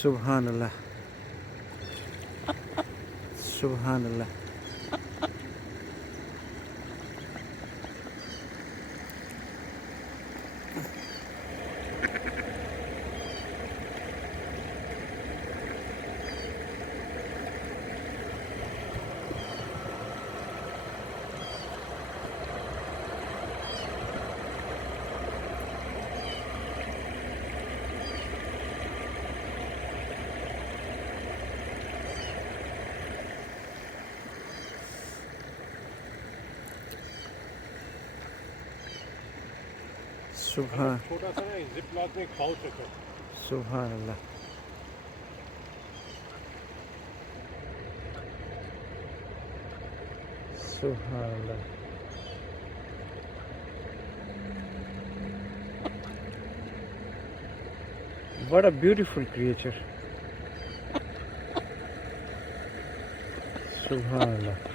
सुभान अल्लाह, सुभान अल्लाह। सुभान छोटा सा ना जिप लॉक में एक पाउच रखा है। सुभान अल्लाह, सुभान अल्लाह। What a beautiful creature. Subhanallah.